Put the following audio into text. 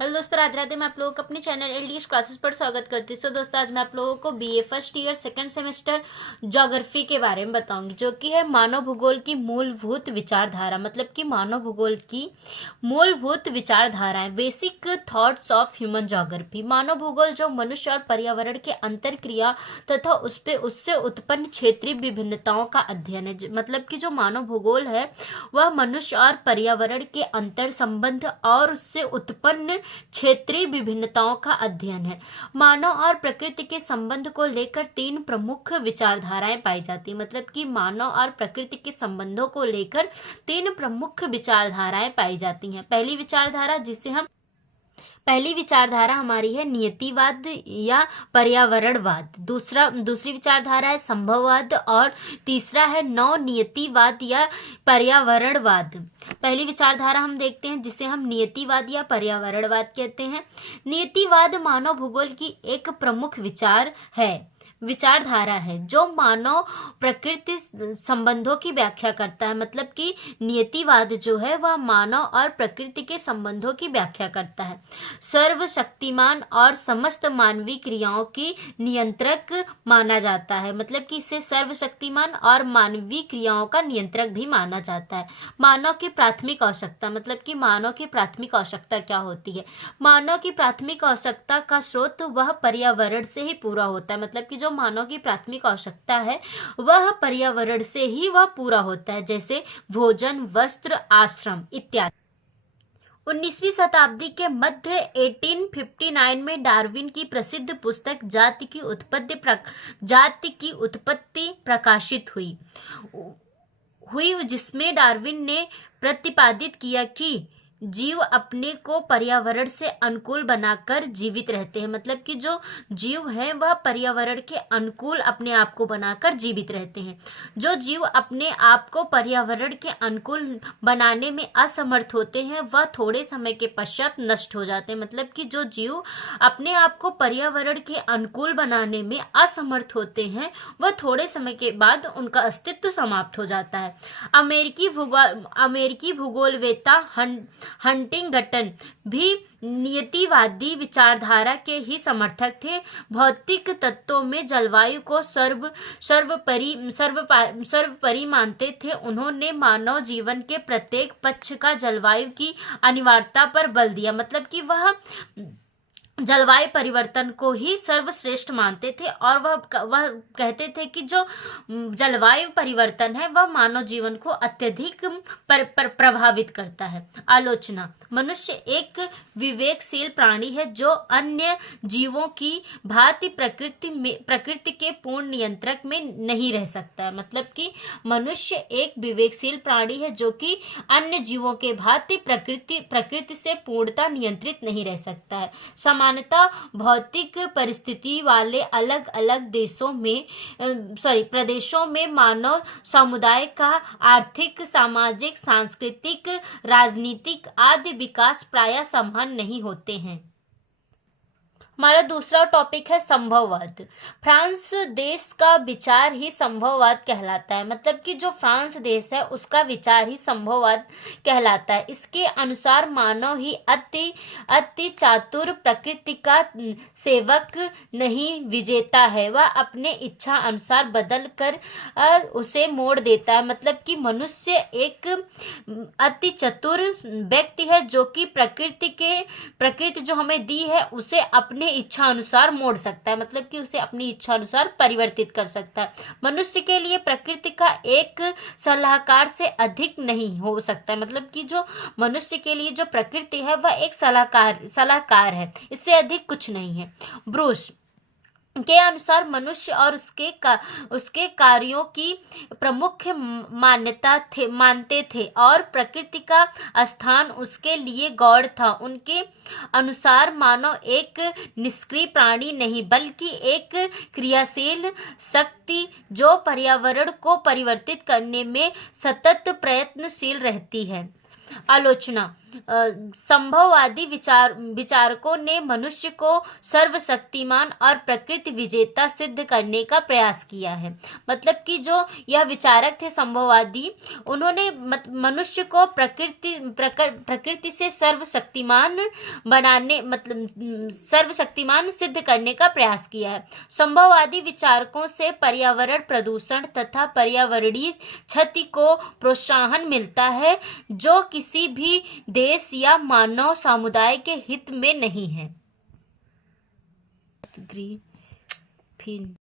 Hello दोस्तों, राधे राधे। मैं आप लोगों को अपने चैनल एलडीएस क्लासेस पर स्वागत करती हूँ। दोस्तों, आज मैं आप लोगों को BA first year second semester geography के बारे में बताऊंगी, जो कि है मानव भूगोल की मूलभूत विचारधारा। मतलब कि मानव भूगोल की मूलभूत विचारधाराएं, basic thoughts of human geography. मानव भूगोल जो मनुष्य और पर्यावरण के अंतर क्रिया तथा उससे उत्पन्न क्षेत्रीय विभिन्नताओं का अध्ययन है। मतलब कि जो मानव भूगोल है वह मनुष्य और पर्यावरण के अंतर संबंध और उससे उत्पन्न क्षेत्रीय विभिन्नताओं का अध्ययन है। मानव और प्रकृति के संबंध को लेकर तीन प्रमुख विचारधाराएं पाई जाती हैं। मतलब कि मानव और प्रकृति के संबंधों को लेकर तीन प्रमुख विचारधाराएं पाई जाती हैं। पहली विचारधारा हमारी है नियतिवाद या पर्यावरणवाद। दूसरी विचारधारा है संभववाद और तीसरा है नवनियतिवाद या पर्यावरणवाद। पहली विचारधारा हम देखते हैं, जिसे हम नियतिवाद या पर्यावरणवाद कहते हैं। नियतिवाद मानव भूगोल की एक प्रमुख विचारधारा है जो मानव प्रकृति संबंधों की व्याख्या करता है। मतलब कि नियतिवाद जो है वह मानव और प्रकृति के संबंधों की व्याख्या करता है। सर्वशक्तिमान और समस्त मानवीय क्रियाओं की नियंत्रक माना जाता है। मतलब कि इसे सर्वशक्तिमान और मानवीय क्रियाओं का नियंत्रक भी माना जाता है। मानव की प्राथमिक आवश्यकता। मतलब कि मानव की प्राथमिक आवश्यकता क्या होती है? मानव की प्राथमिक आवश्यकता का स्रोत वह पर्यावरण से ही पूरा होता है। मतलब कि जो मानव की प्राथमिक आवश्यकता है वह पर्यावरण से ही वह पूरा होता है, जैसे भोजन, वस्त्र, आश्रम इत्यादि। 19वीं शताब्दी के मध्य 1859 में डार्विन की प्रसिद्ध पुस्तक जाति की उत्पत्ति प्रकाशित हुई, जिसमें डार्विन ने प्रतिपादित किया कि जीव अपने को पर्यावरण से अनुकूल बनाकर जीवित रहते हैं। मतलब कि जो जीव हैं वह पर्यावरण के अनुकूल अपने आप को बनाकर जीवित रहते हैं। जो जीव अपने आप को पर्यावरण के अनुकूल बनाने में असमर्थ होते हैं वह थोड़े समय के पश्चात नष्ट हो जाते हैं। मतलब कि जो जीव अपने आप को पर्यावरण के अनुकूल बनाने में असमर्थ होते हैं वह थोड़े समय के बाद उनका अस्तित्व समाप्त हो जाता है। अमेरिकी भूगोलवेत्ता हंटिंगटन भी नियतिवादी विचारधारा के ही समर्थक थे। भौतिक तत्वों में जलवायु को सर्वोपरि मानते थे। उन्होंने मानव जीवन के प्रत्येक पक्ष का जलवायु की अनिवार्यता पर बल दिया। मतलब कि वह जलवायु परिवर्तन को ही सर्वश्रेष्ठ मानते थे और वह कहते थे कि जो जलवायु परिवर्तन है वह मानव जीवन को अत्यधिक प्रभावित करता है। आलोचना। मनुष्य एक विवेकशील प्राणी है जो अन्य जीवों की भांति प्रकृति के पूर्ण नियंत्रक में नहीं रह सकता है। मतलब कि मनुष्य एक विवेकशील प्राणी है जो कि अन्य जीवों के भांति प्रकृति से पूर्णतः नियंत्रित नहीं रह सकता है। सामान्यतः भौतिक परिस्थिति वाले अलग अलग प्रदेशों में मानव समुदाय का आर्थिक, सामाजिक, सांस्कृतिक, राजनीतिक आदि विकास प्रायः समान नहीं होते हैं। हमारा दूसरा टॉपिक है संभववाद। फ्रांस देश का विचार ही संभववाद कहलाता है। मतलब कि जो फ्रांस देश है उसका विचार ही संभववाद कहलाता है। इसके अनुसार मानव ही अति चातुर, प्रकृति का सेवक नहीं विजेता है। वह अपने इच्छा अनुसार बदल कर उसे मोड़ देता है। मतलब कि मनुष्य एक अति चतुर व्यक्ति है जो कि प्रकृति जो हमें दी है उसे अपने इच्छा अनुसार मोड़ सकता है। मतलब कि उसे अपनी इच्छा अनुसार परिवर्तित कर सकता है। मनुष्य के लिए प्रकृति का एक सलाहकार से अधिक नहीं हो सकता है। मतलब कि जो मनुष्य के लिए जो प्रकृति है वह एक सलाहकार है, इससे अधिक कुछ नहीं है। ब्रूस के अनुसार मनुष्य और उसके कार्यों की प्रमुख मानते थे और प्रकृति का स्थान उसके लिए गौण था। उनके अनुसार मानव एक निष्क्रिय प्राणी नहीं बल्कि एक क्रियाशील शक्ति जो पर्यावरण को परिवर्तित करने में सतत प्रयत्नशील रहती है। आलोचना। संभववादी विचारकों ने मनुष्य को सर्वशक्तिमान और प्रकृति विजेता सिद्ध करने का प्रयास किया है। मतलब कि जो यह विचारक थे संभववादी, उन्होंने मनुष्य को प्रकृति से सर्वशक्तिमान बनाने, मतलब सर्वशक्तिमान सिद्ध करने का प्रयास किया है। संभववादी विचारकों से पर्यावरण प्रदूषण तथा पर्यावरणीय क्षति को प्रोत्साहन मिलता है, जो किसी भी देश या मानव समुदाय के हित में नहीं है।